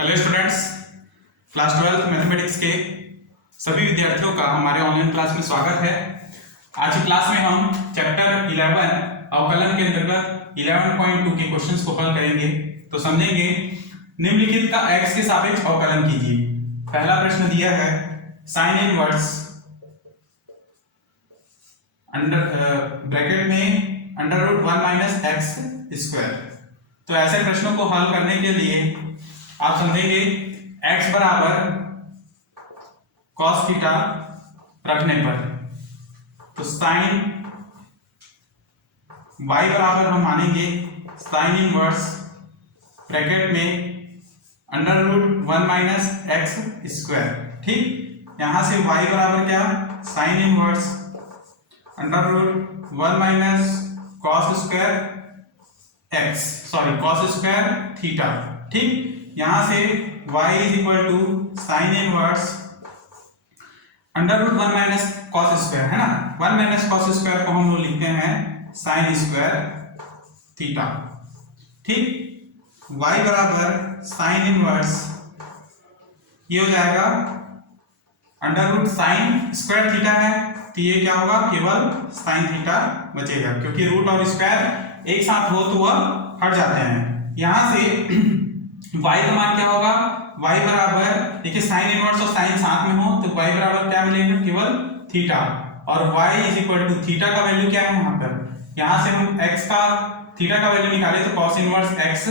Hello students, class 12 mathematics के सभी विद्यार्थियों का हमारे ऑनलाइन क्लास में स्वागत है। आज की क्लास में हम चैप्टर 11 अवकलन के अंतर्गत 11.2 के क्वेश्चंस को हल करेंगे। तो समझेंगे निम्नलिखित का x के सापेक्ष अवकलन कीजिए। पहला प्रश्न दिया है साइन इनवर्स ब्रैकेट में under root 1 minus x square. तो ऐसे प्रश्नों को हल करने के लिए आप समझेंगे x बराबर cos थीटा रखने पर, तो साइन y बराबर हम मानेंगे साइन इनवर्स ब्रैकेट में under root 1 minus x square. ठीक, यहां से y बराबर क्या, sine inverse under root 1 minus cos square x, sorry cos square theta. ठीक, यहां से y is equal to sine inverse under root 1 minus cos square, है ना। 1 माइनस कॉस स्क्वायर को हम लोग लिखते हैं साइन स्क्वायर थीटा। ठीक, y बराबर साइन इनवर्स ये हो जाएगा under root sine square theta है, तो ये क्या होगा, केवल साइन थीटा बचेगा, क्योंकि रूट और स्क्वायर एक साथ हो तो वह हट जाते हैं। यहां से y का मान क्या होगा, y बराबर, देखिए साइन इनवर्स और साइन साथ में हो तो y बराबर क्या मिलेगा, केवल थीटा। और y is equal to theta का वैल्यू क्या है यहाँ पर, यहाँ से हम x का थीटा का वैल्यू निकाले तो cos इनवर्स x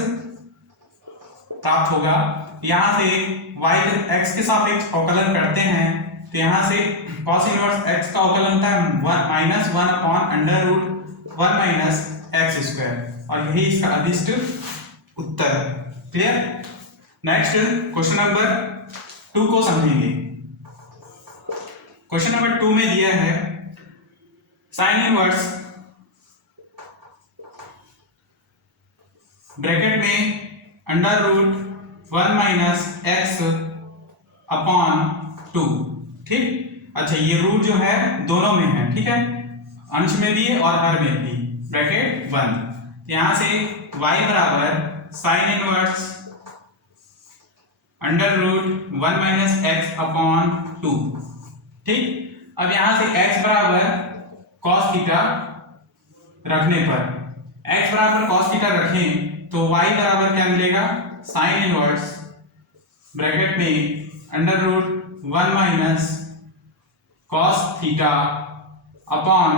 प्राप्त होगा। यहाँ से y x के सापेक्ष अवकलन करते हैं, तो यहाँ से cos इनवर्स x का अवकलन था minus 1 upon under root 1 minus x square, और यही इसका अदिष्ट उत्तर है। क्लियर। नेक्स्ट क्वेश्चन नंबर 2 को समझेंगे। क्वेश्चन नंबर 2 में दिया है साइन इनवर्स ब्रैकेट में under root 1 minus x upon 2। ठीक, अच्छा ये रूट जो है दोनों में है, ठीक है, अंश में भी और हर में भी, ब्रैकेट 1। यहां से y बराबर sine inverse under root 1 minus x upon 2। ठीक, अब यहां से x बराबर cos थीटा रखने पर, x बराबर cos थीटा रखें तो y बराबर क्या मिलेगा, साइन इनवर्स ब्रैकेट में under root 1 minus cos theta upon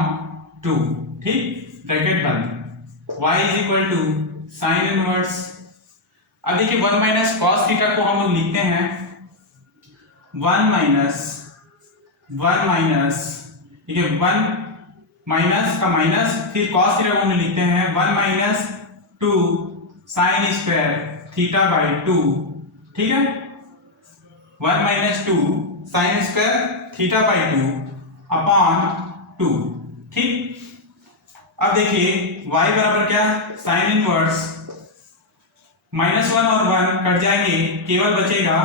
2। ठीक, ब्रैकेट बंद, y is equal to sine inverse. अब देखिए 1 माइनस कॉस थीटा को हम लोग लिखते हैं 1 माइनस, ठीक है, 1 माइनस का माइनस, फिर कॉस थीटा को हम लिखते हैं 1 minus 2 sign square theta by 2। ठीक है, 1 minus 2 sign square theta by 2 upon 2। ठीक, अब देखिए y बराबर क्या, साइन इनवर्स -1 और 1 कट जाएंगे, केवल बचेगा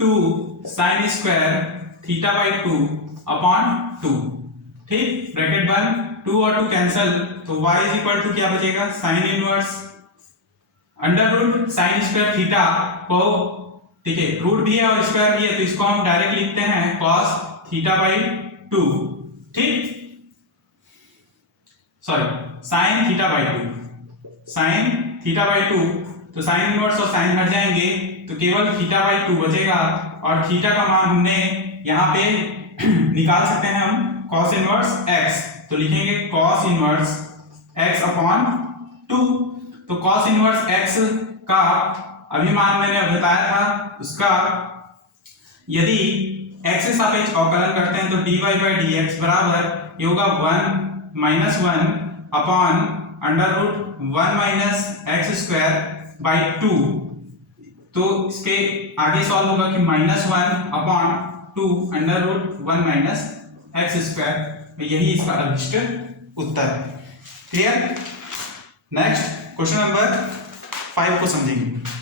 2 sign square theta by 2 upon 2। ठीक, ब्रैकेट बंद, 2 और 2 कैंसल, तो y इज इक्वल टू क्या बचेगा, sine inverse under root sine square theta को, ठीक है, रूट भी है और स्क्वायर भी है, तो इसको हम डायरेक्ट लिखते हैं cos थीटा बाई 2। ठीक, sorry sine theta by 2, sine theta by 2, तो साइन इनवर्स और साइन हट जाएंगे, तो केवल थीटा बाई 2 बचेगा, और थीटा का मान हमने यहाँ पे निकाल सकते हैं हम cos इनवर्स x, तो लिखेंगे cos इनवर्स x अपॉन 2। तो cos इनवर्स x का अभी मान मैंने बताया था, उसका यदि x से सापेक्ष अवकलन करते हैं तो dy बाई dx बराबर ये होगा 1 minus 1 upon under root 1 minus x square by 2। तो इसके आगे सॉल्व होगा कि -1 upon 2 under root 1 minus x square, यही इसका अभिष्ट उत्तर है। क्लियर। नेक्स्ट क्वेश्चन नंबर 5 को समझेंगे।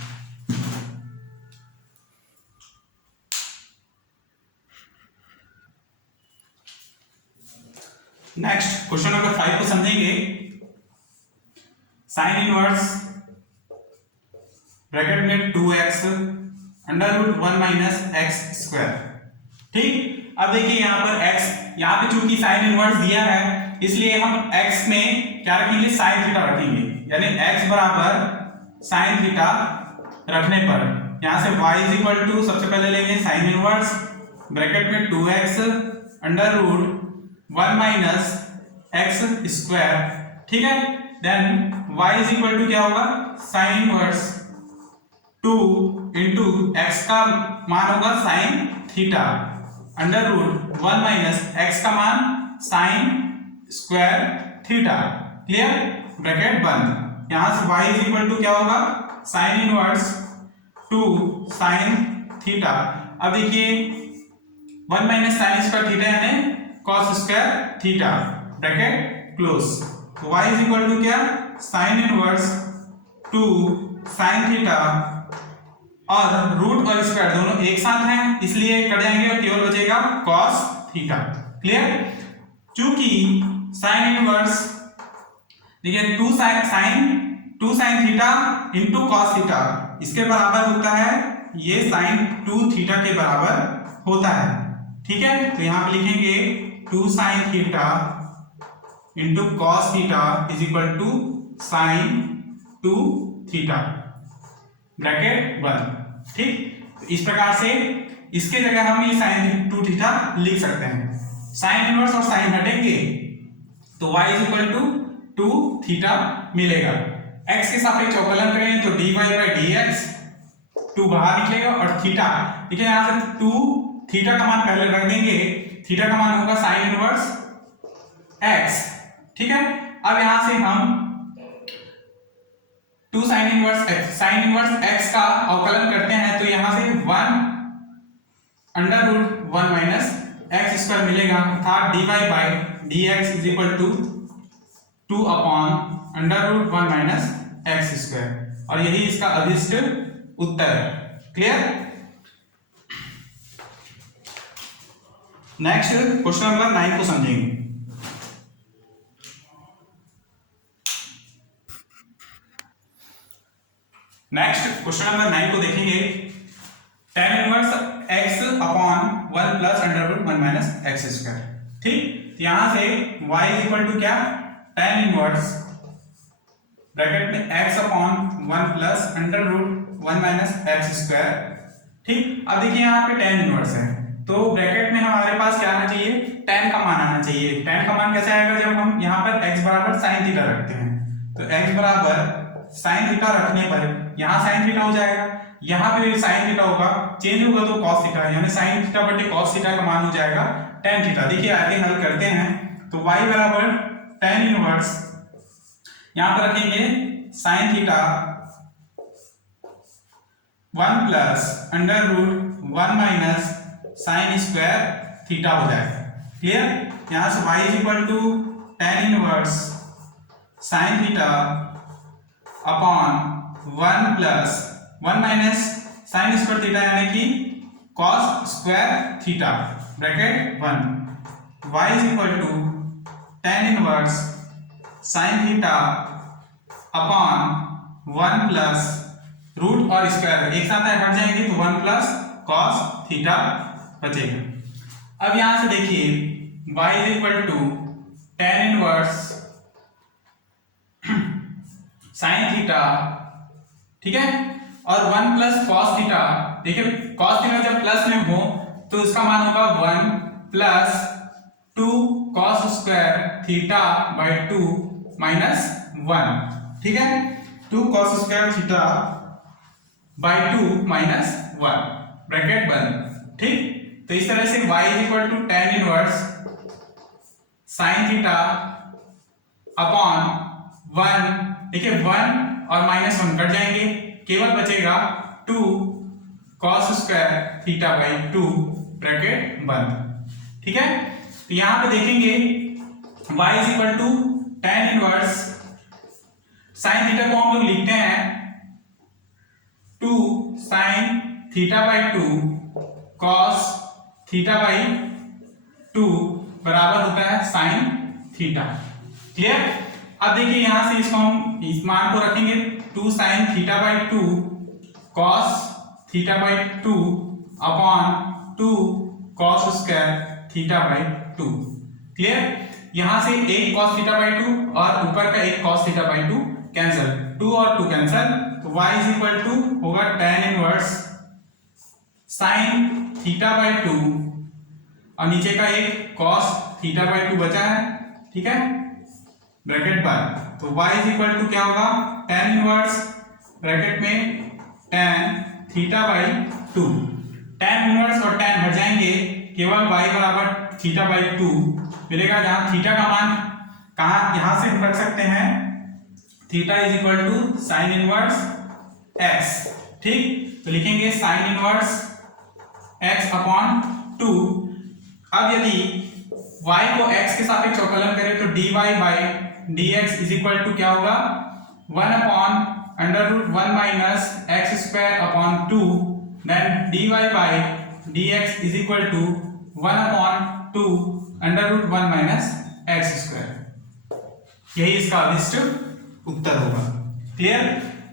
नेक्स्ट क्वेश्चन नंबर 5 को समझेंगे। साइन इनवर्स ब्रैकेट में 2x under root 1 minus x square. ठीक, अब देखिए यहाँ पर x, यहाँ पे चूंकि साइन इनवर्स दिया है इसलिए हम x में क्या रखेंगे, साइन थीटा रखेंगे, यानी x बराबर साइन थीटा रखने पर यहाँ से y इज इक्वल टू सबसे पहले लेंगे साइन इनवर्स ब्रैकेट में 2x under root 1 minus x square. ठीक है, then y is equal to क्या होगा, साइन इनवर्स 2 इंटू एक्स का मान होगा sine theta under root 1 minus x का मान sine square theta. Clear, bracket बंद। यहां से y इज इक्वल टू क्या होगा, साइन इनवर्स 2 साइन थीटा। अब देखिए 1 माइनस साइन स्क्वायर थीटा यानी cos square theta, bracket close. तो y इज इक्वल टू क्या, साइन इनवर्स 2 साइन थीटा और रूट और स्क्वायर दोनों एक साथ हैं इसलिए कट जाएंगे और केवल बचेगा कॉस थीटा। क्लियर, चूंकि साइन इनवर्स देखिए 2 sine theta into cos theta इसके बराबर होता है, ये साइन 2 थीटा के बराबर होता है। ठीक है, तो यहां पे लिखेंगे 2 sine theta into cos theta is equal to sine 2 theta, bracket 1। ठीक, तो इस प्रकार से इसके जगह हम ये साइन 2 थीटा लिख सकते हैं। साइन इनवर्स और साइन हटेंगे तो y is equal to 2 theta मिलेगा। x के सापेक्ष अवकलन करें तो dy बाई dx 2 बाहर निकलेगा और थीटा, देखिए यहां से 2 थीटा का मान पहले रख देंगे, थीटा का मान होगा साइन इनवर्स x। ठीक है, अब यहां से हम 2 साइन इनवर्स x का अवकलन करते हैं तो यहां से 1 under root 1 minus x square मिलेगा, अर्थात dy by dx is equal to 2 upon under root 1 minus x square, और यही इसका अभिष्ट उत्तर है। क्लियर, नेक्स्ट क्वेश्चन नंबर 9 को समझेंगे। नेक्स्ट क्वेश्चन नंबर 9 को देखेंगे, tan inverse x upon 1 plus under root 1 minus x square. ठीक, तो यहां से y इज इक्वल टू क्या, tan इनवर्स ब्रैकेट में x upon 1 plus under root 1 minus x square. ठीक, अब देखिए यहाँ पे tan इनवर्स है तो ब्रैकेट में हमारे पास क्या आना चाहिए, tan का मान आना चाहिए। tan का मान कैसे आएगा, जब हम यहाँ पर x बराबर साइन थीटा रखते हैं तो x बराबर साइन थीटा रखने पर यहाँ साइन थीटा हो जाएगा, यहाँ पे साइन थीटा होगा, चेंज होगा तो कॉस थीटा, यानी साइन थीटा बटे कॉस थीटा का मान हो जाएगा tan थीटा। देखिए आगे हल करते हैं तो y बराबर tan इनवर्स यहाँ पर रखेंगे sine theta 1 plus under root 1 minus sine square theta हो जाएगा। क्लियर, यहाँ से y is equal to tan inverse sine theta upon 1 plus 1 minus sine square theta यानी कि cos square theta, bracket 1। y is equal to tan inverse sine theta upon 1 plus root और square एक साथ हट जाएंगे तो 1 प्लस कॉस थीटा बचेगा। अब यहां से देखिए y is equal to tan inverse sine theta, ठीक है, और 1 प्लस कॉस थीटा। देखिए कॉस थीटा जब प्लस में हो तो इसका मान होगा 1 plus 2 cos square theta by 2 minus 1। ठीक है, 2 cos square theta by 2 minus 1, bracket बंद। ठीक, तो इस तरह से y is equal to tan inverse sine theta upon 1, देखिए 1 और माइनस 1 कट जाएंगे, केवल बचेगा 2 cos square theta by 2, bracket बंद। ठीक है, तो यहां पे देखेंगे y is equal to tan inverse sine theta को हम लोग लिखते हैं 2 sine theta by 2 cos theta by 2 बराबर होता है साइन थीटा। क्लियर, अब देखिए यहां से इसको हम इस मान को रखेंगे 2 sine theta by 2 cos theta by 2 upon 2 cos square theta by 2। Clear? यहां से एक कॉस थीटा बाई 2 और ऊपर का एक कॉस थीटा बाई 2 कैंसिल, 2 और 2 कैंसिल, तो y इज इक्वल टू होगा tan inverse sine theta by 2 और नीचे का एक कॉस थीटा बाई 2 बचा है, ठीक है, ब्रैकेट पर। तो y इज इक्वल टू क्या होगा, tan इनवर्स ब्रैकेट में tan theta by 2। tan inverse और tan हट जाएंगे, केवल y बराबर थीटा बाई 2 मिलेगा, जहां थीटा का मान कहां यहां से हम रख सकते हैं, theta is equal to sine inverse x। ठीक, तो लिखेंगे साइन इनवर्स x अपॉन 2। अब यदि y को x के सापेक्ष अवकलन करें तो dy by dx is equal to क्या होगा, 1 upon under root 1 minus x square upon 2, then dy by dx is equal to 1 upon 2 under root 1 minus x square. यही इसका अभिष्ट उत्तर होगा। क्लियर?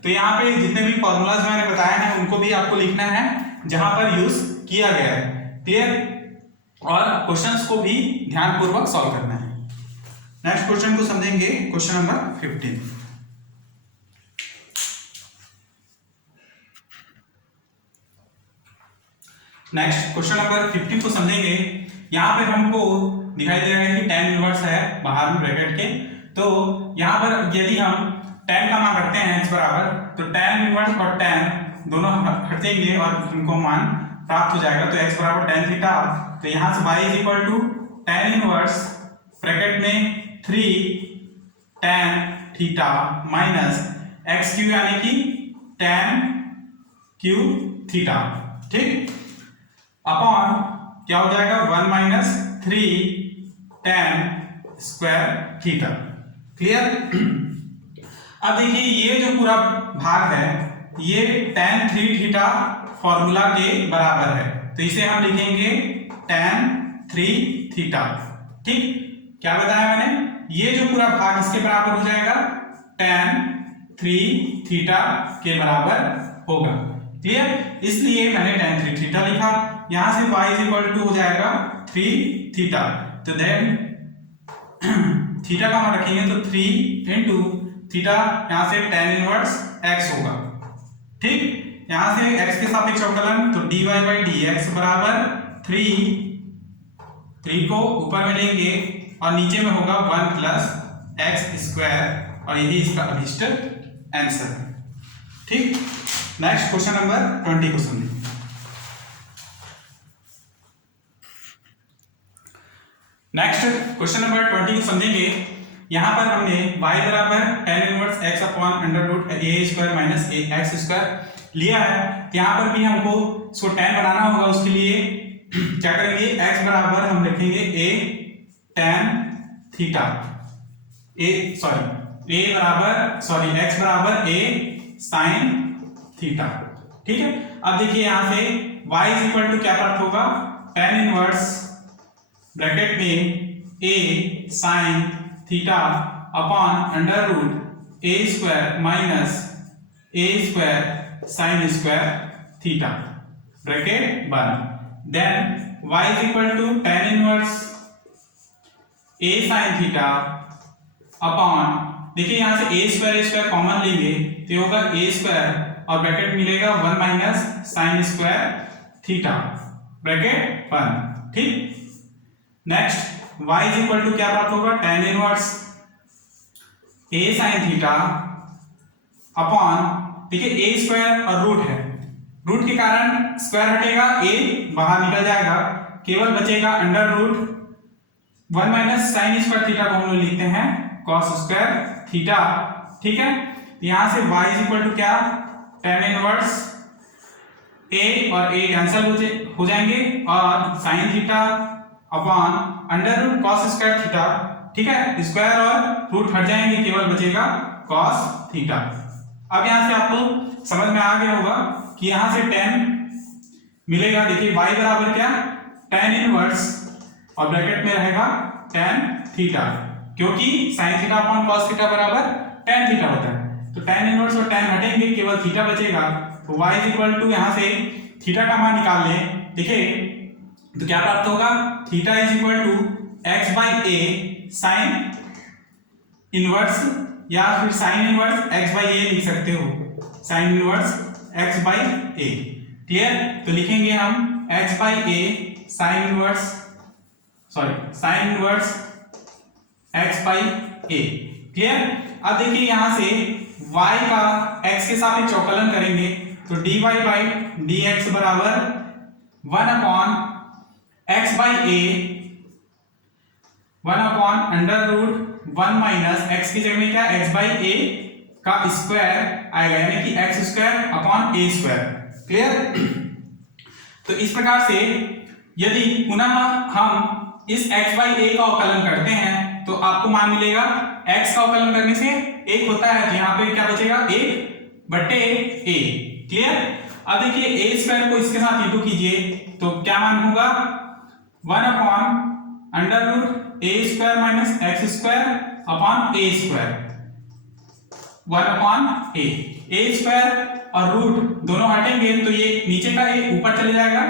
तो यहाँ पे जितने भी फॉर्मूलाज मैंने बताए हैं उनको भी आपको लिखना है जहां पर यूज किया गया है। क्लियर? और क्वेश्चंस को भी ध्यानपूर्वक सॉल्व करना है। नेक्स्ट क्वेश्चन को समझेंगे, question number 15। Next question number 15 को समझेंगे। यहाँ पे हमको दिखाई दे रहा है कि tan इनवर्स है बाहर में ब्रैकेट के, तो यहाँ पर यदि हम tan का मान रखते हैं x बराबर, तो tan इनवर्स और tan दोनों हटेंगे और उनको मान प्राप्त हो जाएगा, तो x बराबर tan थीटा। तो यहाँ से y is equal to tan inverse bracket में 3 tan theta minus x cube यानी कि tan क्यू थीटा, ठीक, अपॉन क्या हो जाएगा 1 minus 3 tan square theta. Clear? अब देखिए ये जो पूरा भाग है ये tan 3 थीटा फॉर्मूला के बराबर है, तो इसे हम लिखेंगे tan 3 थीटा। ठीक, क्या बताया मैंने, ये जो पूरा भाग इसके बराबर हो जाएगा tan 3 थीटा के बराबर होगा। क्लियर? इसलिए मैंने tan 3 थीटा लिखा। यहां से y इज इक्वल टू हो जाएगा 3 थीटा, तो देन थीटा का मान रखेंगे तो 3 इंटू थीटा, यहां से tan इनवर्स x होगा। ठीक, यहां से x के सापेक्ष अवकलन, तो dy बाई dx बराबर 3 को ऊपर में लेंगे और नीचे में होगा 1 प्लस एक्स स्क्वायर, और यही इसका अभिष्ट आंसर है। ठीक, नेक्स्ट क्वेश्चन नंबर 20 को समझिए। नेक्स्ट क्वेश्चन नंबर 20 को समझेंगे। यहां पर हमने y बराबर tan inverse x upon under root a square minus x square लिया है, तो यहां पर भी हमको इसको tan बनाना होगा। उसके लिए क्या करेंगे, x बराबर हम लिखेंगे a tan थीटा, x बराबर a sin थीटा। ठीक है, अब देखिए यहां से y इज इक्वल टू क्या प्राप्त होगा, tan इनवर्स ब्रैकेट में a sin theta upon under root a square minus a square sin square theta bracket बंद, then y is equal to tan inverse a sin theta upon, देखिए यहां से a square common लेंगे तो होगा a square और bracket मिलेगा 1 minus sin square theta bracket बंद। ठीक, next y is equal to क्या प्राप्त होगा, tan inverse a sin theta upon, देखिए a स्क्वायर और रूट है, रूट के कारण स्क्वायर हटेगा, a बाहर निकल जाएगा, केवल बचेगा under root 1 minus sine square theta को हम लोग लिखते हैं cos स्क्वायर थीटा। ठीक है, यहां से y इज इक्वल टू क्या, tan इनवर्स a और a कैंसिल हो जाएंगे और sine theta upon under root cos square theta. ठीक है, स्क्वायर और रूट हट जाएंगे, केवल बचेगा cos थीटा। अब यहां से आपको समझ में आ गया होगा कि यहां से tan मिलेगा, देखिए y बराबर क्या, tan इनवर्स और ब्रैकेट में रहेगा tan थीटा, क्योंकि sin theta upon cos theta बराबर tan थीटा होता है, तो tan इनवर्स और tan हटेंगे, केवल थीटा बचेगा, तो y इज इक्वल टू यहाँ से थीटा का मान निकाल लें, ठीक है, तो क्या प्राप्त होगा, theta is equal to x by a sine inverse, या फिर sine inverse x by a लिख सकते हो, sine inverse x by a. Clear, तो लिखेंगे हम x by a sine inverse, sorry sine inverse x by a. Clear, अब देखिए यहां से y का x के सापेक्ष अवकलन करेंगे तो dy बाई dx बराबर 1 upon x by a 1 upon under root 1 minus x की जगह में क्या x बाई ए का स्क्वायर आएगा, यानी कि x स्क्वायर अपॉन ए स्क्वायर। क्लियर, तो इस प्रकार से यदि पुनः हम इस x बाई ए का अवकलन करते हैं तो आपको मान मिलेगा x का अवकलन करने से 1 होता है, तो यहाँ पे क्या बचेगा 1 बटे a। क्लियर, अब देखिए ए स्क्वायर को इसके साथ इंटू कीजिए तो क्या मान होगा 1 upon under root A square minus x square upon A square, 1 upon A square और रूट दोनों हटेंगे तो ये नीचे का ए ऊपर चले जाएगा,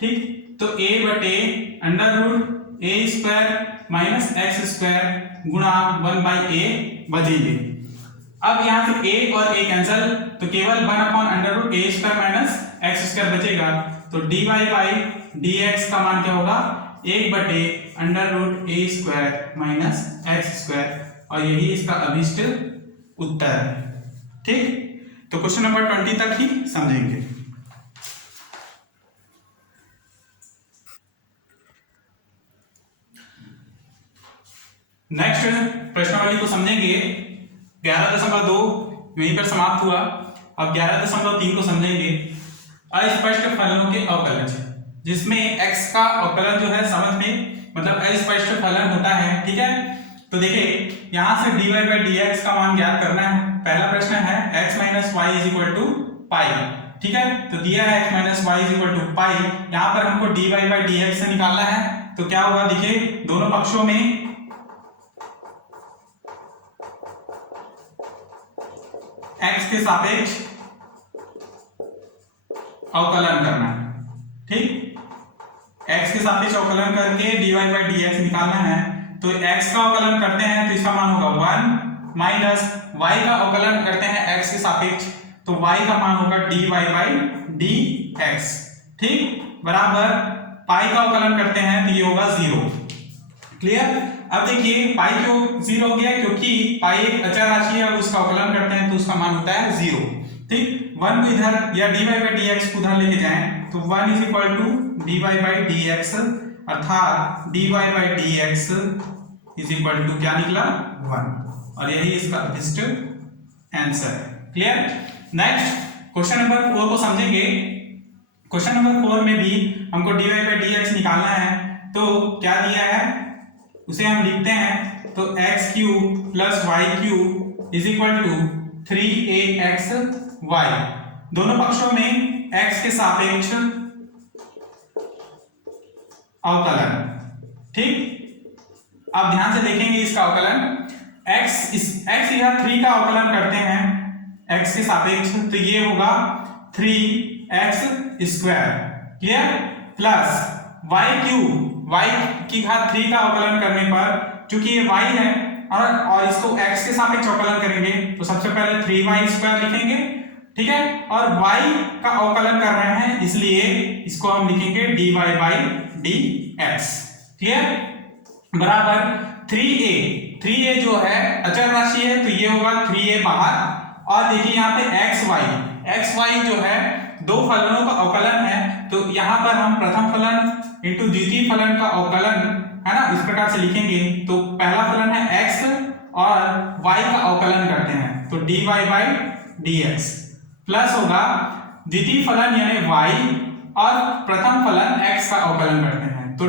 ठीक, तो a बटे under root A square minus x square गुणा 1 बाई ए बचेंगे। अब यहाँ से a और a कैंसिल तो केवल 1 upon under root A square minus x square बचेगा, तो dy बाई dx का मान क्या होगा 1 बटे under root A square minus x square, और यही इसका अभिष्ट उत्तर है। ठीक, तो क्वेश्चन नंबर 20 तक ही समझेंगे। नेक्स्ट प्रश्नावली को समझेंगे। 11.2 यहीं पर समाप्त हुआ, अब 11.3 को समझेंगे। अस्पष्ट फलनों के अवकलन, जिसमें x का अवकलन जो है समझ में मतलब अस्पष्ट फलन होता है, ठीक है। तो देखिए यहां से dy बाई dx का मान ज्ञात करना है। पहला प्रश्न है x minus Y is equal to pi, ठीक है, तो दिया है x minus Y is equal to pi, यहां पर हमको dy बाई dx से निकालना है। तो क्या होगा, देखिए दोनों पक्षों में x के सापेक्ष अवकलन करना है, ठीक, x के सापेक्ष अवकलन करके dy बाई dx निकालना है। तो x का अवकलन करते हैं तो इसका मान होगा 1 माइनस y का अवकलन करते हैं x के सापेक्ष तो y का मान होगा dy बाई dx, ठीक, बराबर पाई का अवकलन करते हैं तो ये होगा 0। क्लियर, अब देखिए पाई क्यों 0 हो गया, क्योंकि पाई एक अचर राशि है, उसका अवकलन करते हैं तो उसका मान होता है 0, ठीक। 1 को इधर या dy बाई dx को उधर लेके जाएं तो 1 is equal to dy by dx, अर्थात dy by dx is equal to क्या निकला 1, और यही इसका अभिष्ट आंसर है। क्लियर, नेक्स्ट क्वेश्चन नंबर 4 को समझेंगे। क्वेश्चन नंबर 4 में भी हमको dy बाई dx निकालना है, तो क्या दिया है उसे हम लिखते हैं, तो x cube plus y cube is equal to 3ax y, दोनों पक्षों में x के सापेक्ष अवकलन, ठीक। अब ध्यान से देखेंगे इसका अवकलन, x इधर 3 का अवकलन करते हैं x के सापेक्ष तो ये होगा 3x square, clear, plus y cube, y की घात 3 का अवकलन करने पर चूंकि ये y है और इसको x के सापेक्ष अवकलन करेंगे तो सबसे पहले 3y स्क्वायर लिखेंगे, ठीक है, और y का अवकलन कर रहे हैं इसलिए इसको हम लिखेंगे dy बाई dx। क्लियर, बराबर 3a जो है अचर राशि है तो ये होगा 3a बाहर, और देखिए यहाँ पे xy जो है दो फलनों का अवकलन है, तो यहाँ पर हम प्रथम फलन इंटू द्वितीय फलन का अवकलन है ना इस प्रकार से लिखेंगे। तो पहला फलन है x और y का अवकलन करते हैं तो dy बाई dx, प्लस होगा द्वितीय फलन यानी y और प्रथम फलन x का अवकलन करते हैं तो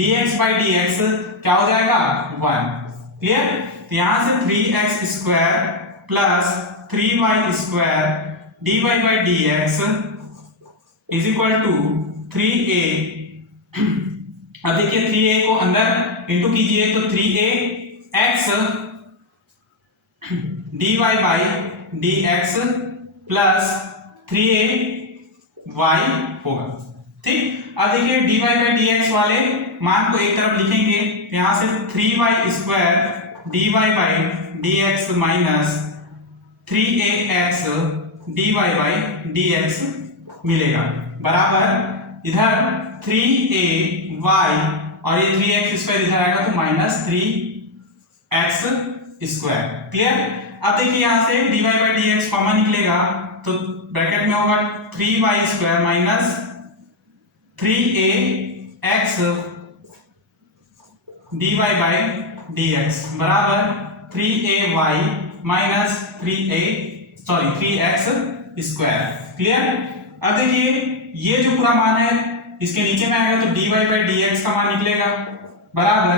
dx बाई dx क्या हो जाएगा 1। क्लियर, तो यहां से 3x square plus 3y square dy by dx is equal to 3a। अब देखिए 3a को अंदर इंटू कीजिए तो 3ax dy by dx plus 3ay होगा। ठीक, अब देखिए dy बाई dx वाले मान को एक तरफ लिखेंगे, यहां से 3y square dy by dx minus 3ax dy by dx मिलेगा, बराबर इधर 3ay और ये 3x स्क्वायर इधर आएगा तो माइनस 3x स्क्वायर। क्लियर। अब देखिए यहां से dy बाई dx कॉमन निकलेगा तो ब्रैकेट में होगा 3y square minus 3ax dy by dx बराबर 3ay minus 3x square. Clear. अब देखिए ये जो पूरा मान है इसके नीचे में आएगा तो dy बाई dx का मान निकलेगा, बराबर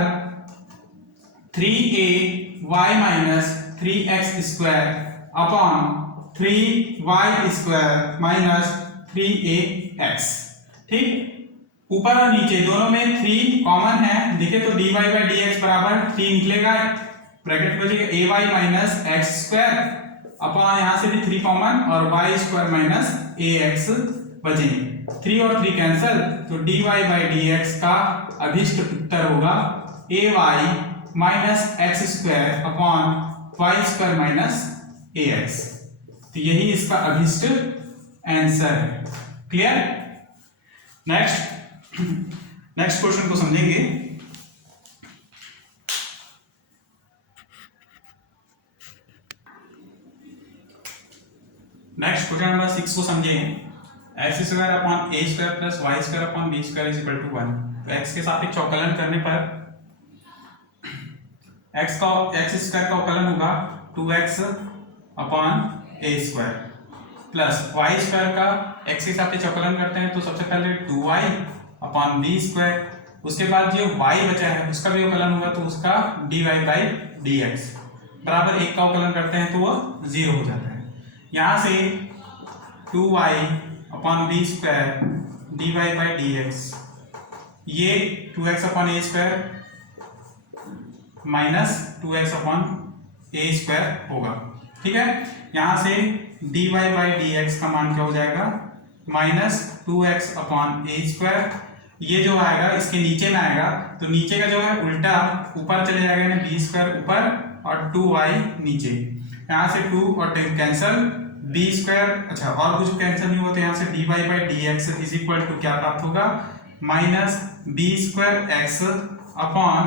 3ay minus 3x square upon 3y square minus 3ax। ठीक, ऊपर और नीचे दोनों में 3 कॉमन है, देखिए तो dy बाई dx बराबर 3 निकलेगा, ब्रैकेट में बचेगा ay minus x square upon यहां से भी 3 कॉमन और y स्क्वायर माइनस ax बचेंगे, 3 और 3 कैंसल तो dy बाई dx का अभिष्ट उत्तर होगा ay minus x square upon y square minus ax। तो यही इसका अभिष्ट आंसर है। क्लियर। नेक्स्ट क्वेश्चन को समझेंगे। नेक्स्ट क्वेश्चन नंबर 6 को समझें। X square upon A square plus y square upon b square is equal to 1। तो एक्स के सापेक्ष अवकलन करने पर एक्स स्क्वायर का अवकलन होगा 2x अपॉन ए स्क्वायर प्लस वाई स्क्वायर का एक्स के सापेक्ष अवकलन करते हैं तो सबसे पहले 2y अपॉन बी स्क्वायर, उसके बाद जो y बचा है उसका भी अवकलन होगा तो उसका dy बाई dx बराबर 1 का अवकलन करते हैं तो वो 0 हो जाता है। यहाँ से 2y upon b square dy by dx, ये 2x अपॉन ए स्क्वायर माइनस 2x अपॉन ए स्क्वायर होगा। ठीक है, यहाँ से dy बाई dx का मान क्या हो जाएगा, माइनस 2x अपॉन ए स्क्वायर, ये जो आएगा इसके नीचे में आएगा तो नीचे का जो है उल्टा ऊपर चले जाएगा यानी बी स्क्वायर ऊपर और 2y नीचे, यहाँ से 2 और 10 कैंसल, बी स्क्वायर अच्छा और कुछ कैंसिल नहीं हुआ तो यहाँ से dy by dx is equal to क्या प्राप्त होगा, minus B square X upon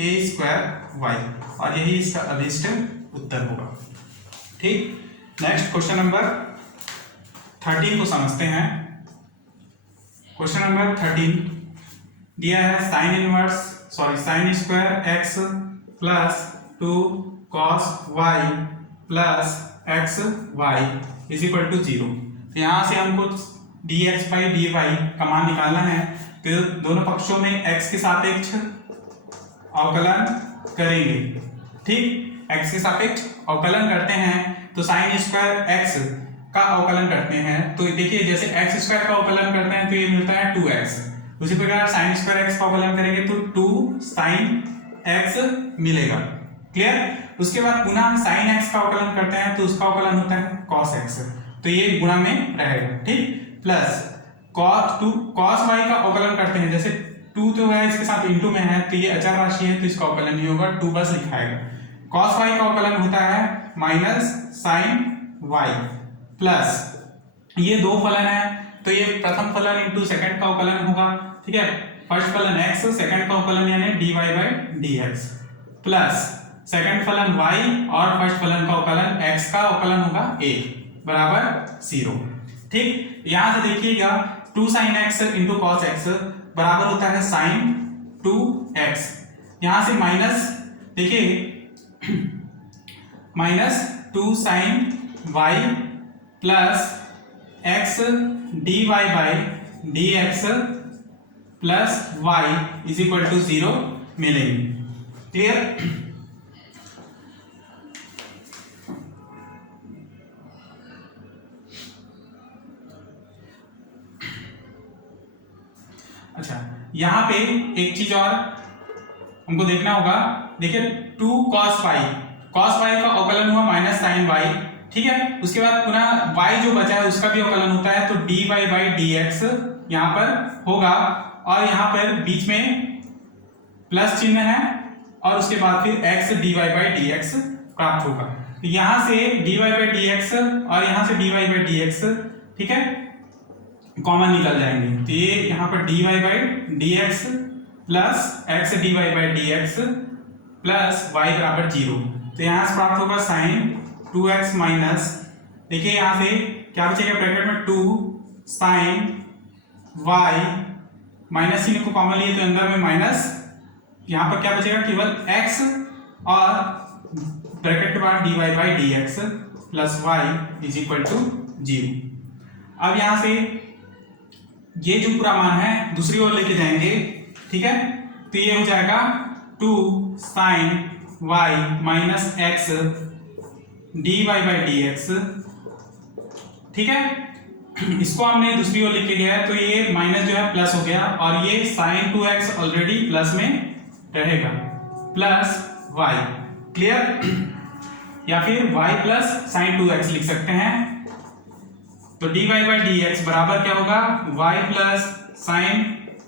ए स्क्वायर वाई, और यही इसका अभिष्ट उत्तर होगा। ठीक, नेक्स्ट क्वेश्चन नंबर 13 को समझते हैं। क्वेश्चन नंबर 13 दिया है sine square x plus 2 cos y plus x y is equal to 0। तो यहाँ से हमको dx बाई dy का मान निकालना है, तो दोनों पक्षों में x के सापेक्ष अवकलन करेंगे। ठीक, x के सापेक्ष अवकलन करते हैं तो साइन स्क्वायर x का अवकलन करते हैं तो देखिए जैसे x स्क्वायर का अवकलन करते हैं तो ये मिलता है 2x, उसी प्रकार साइन स्क्वायर x का अवकलन करेंगे तो 2 साइन x मिलेगा। क्लियर। उसके बाद पुनः हम साइन x का अवकलन करते हैं तो उसका अवकलन होता है cos x, तो ये गुणा में रहेगा। ठीक, प्लस cos y का अवकलन करते हैं, जैसे 2 तो है इसके साथ इंटू में है तो ये अचर राशि है तो इसका अवकलन नहीं होगा, 2 बस लिखाएगा। cos y का अवकलन होता है माइनस साइन y प्लस ये दो फलन है तो ये प्रथम फलन इंटू सेकंड का अवकलन होगा। ठीक है, फर्स्ट फलन x, सेकंड का अवकलन यानी dy by dx plus second फलन y और फर्स्ट फलन का अवकलन x का अवकलन होगा 1 बराबर 0। ठीक, यहां से देखिएगा 2 sin x into cos x बराबर होता है साइन 2x, यहां से माइनस देखिए minus 2 sine y plus x dy by dx plus y is equal to 0 मिलेगी। क्लियर। अच्छा, यहां पे एक चीज और हमको देखना होगा, देखिए 2 cos y का अवकलन हुआ माइनस साइन y, ठीक है। उसके बाद पुनः y जो बचा है उसका भी अवकलन होता है, तो dy बाई dx यहाँ पर होगा और यहाँ पर बीच में प्लस चिन्ह है और उसके बाद फिर x dy बाई dx प्राप्त होगा। तो यहाँ से dy बाई dx और यहाँ से dy बाई dx, ठीक है, कॉमन निकल जाएंगे। तो ये यहाँ पर dy by dx plus x dy by dx plus y बराबर 0। तो यहाँ से प्राप्त होगा साइन 2x माइनस, देखिए यहाँ से क्या बचेगा ब्रैकेट में 2 साइन y, माइनस चिन्ह को कॉमन लिए तो अंदर में माइनस, यहाँ पर क्या बचेगा केवल x और ब्रैकेट के बाद dy by dx plus y is equal to 0। अब यहाँ से ये जो पूरा मान है दूसरी ओर लेके जाएंगे, ठीक है, तो ये हो जाएगा 2 sine y minus x dy by dx, ठीक है। इसको हमने दूसरी ओर लेके गया है तो ये माइनस जो है प्लस हो गया और ये साइन 2x ऑलरेडी प्लस में रहेगा प्लस y, क्लियर, या फिर y प्लस साइन 2x लिख सकते हैं। तो dy बाई dx बराबर क्या होगा y plus sign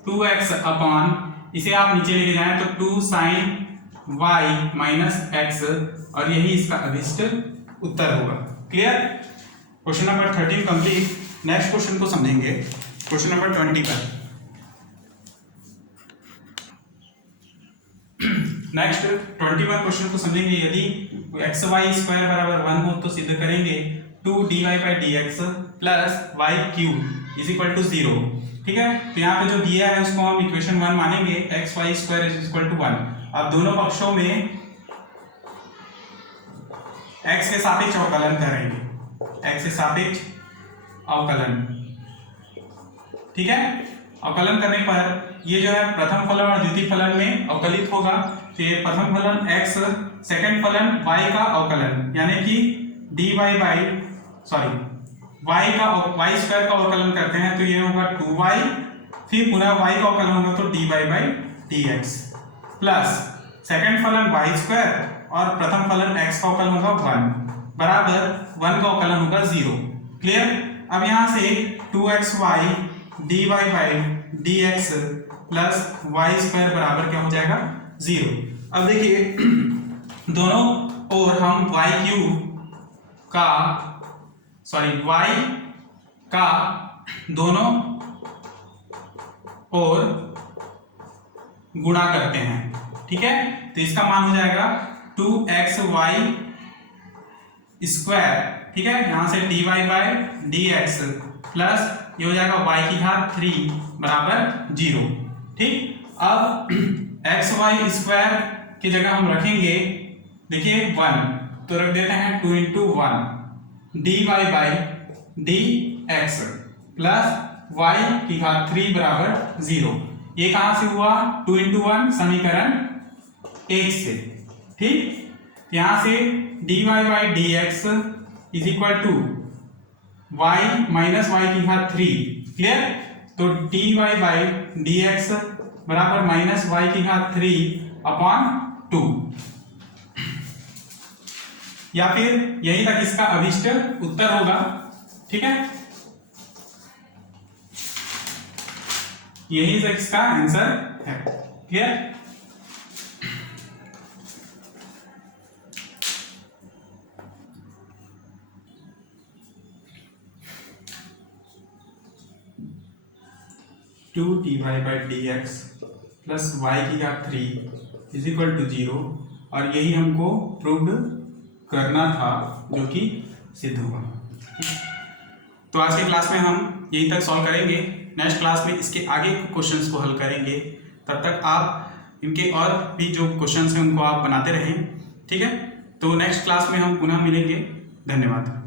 2x upon, इसे आप नीचे लेके जाएं तो 2 साइन y माइनस x और यही इसका अभिष्ट उत्तर होगा, clear. Question number 13 complete. Next question को समझेंगे, क्वेश्चन नंबर 20 पर। नेक्स्ट 21 क्वेश्चन को समझेंगे। यदि एक्स वाई स्क्वायर बराबर 1 हो तो सिद्ध करेंगे 2 dy by dx plus y cube is equal to 0, ठीक है। तो यहाँ पे जो दिया है उसको हम इक्वेशन 1 मानेंगे, x y square is equal to 1। अब दोनों पक्षों में x के सापेक्ष अवकलन करेंगे, x के सापेक्ष अवकलन, ठीक है। अवकलन करने पर ये जो है प्रथम फलन और द्वितीय फलन में अवकलित होगा। तो ये प्रथम फलन x, सेकंड फलन y का अवकलन, यानी कि dy बाई y स्क्वायर का अवकलन करते हैं तो ये होगा 2y, फिर पुनः y का अवकलन होगा तो dy by dx plus second फलन y स्क्वायर और प्रथम फलन x का अवकलन होगा 1 बराबर 1 का अवकलन होगा 0, क्लियर। अब यहाँ से 2xy dy by dx plus y square बराबर क्या हो जाएगा 0। अब देखिए दोनों ओर हम y का दोनों ओर गुणा करते हैं, ठीक है। तो इसका मान हो जाएगा 2xy स्क्वायर, ठीक है, यहां से dy बाई dx प्लस ये हो जाएगा y की घात 3 बराबर 0, ठीक। अब xy स्क्वायर की जगह हम रखेंगे, देखिए 1 तो रख देते हैं 2 into 1 dy by dx plus y की घात 3 बराबर 0। ये कहां से हुआ 2 इंटू 1 समीकरण 1 से, ठीक। यहां से dy by dx is equal to y minus y की घात 3, क्लियर। तो dy बाई dx बराबर माइनस y की घात 3 अपॉन 2, या फिर यहीं तक इसका अभिष्ट उत्तर होगा, ठीक है। यही तक इसका आंसर है, clear. Two dy by dx plus y की घात 3 इज इक्वल टू 0 और यही हमको प्रूव्ड करना था जो कि सिद्ध हुआ। तो आज के क्लास में हम यहीं तक सॉल्व करेंगे, नेक्स्ट क्लास में इसके आगे क्वेश्चंस को हल करेंगे। तब तक आप इनके और भी जो क्वेश्चंस हैं उनको आप बनाते रहें, ठीक है। तो नेक्स्ट क्लास में हम पुनः मिलेंगे, धन्यवाद।